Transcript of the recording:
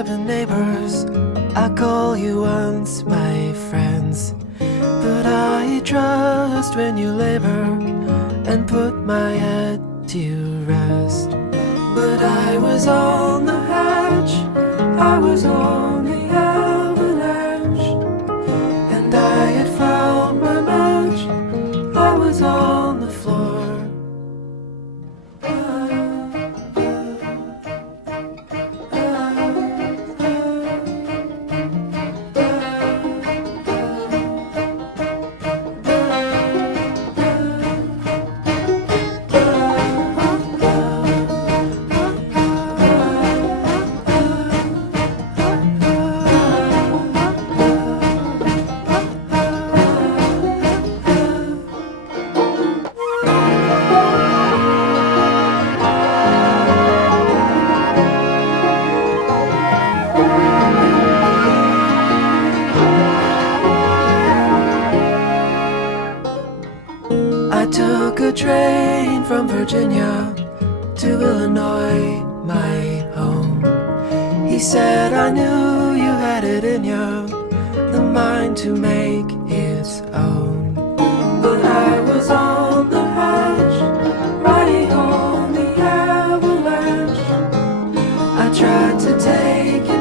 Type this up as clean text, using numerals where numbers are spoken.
7 neighbors, I call you once my friends, but I trust when you labor and put my head to rest. But I was on the hatch, I was on the Avalanche, and I had found my match, I was on the floor. I took a train from Virginia to Illinois, my home. He said, I knew you had it in you, the mind to make its own. But I was on the hatch, riding on the Avalanche. I tried to take it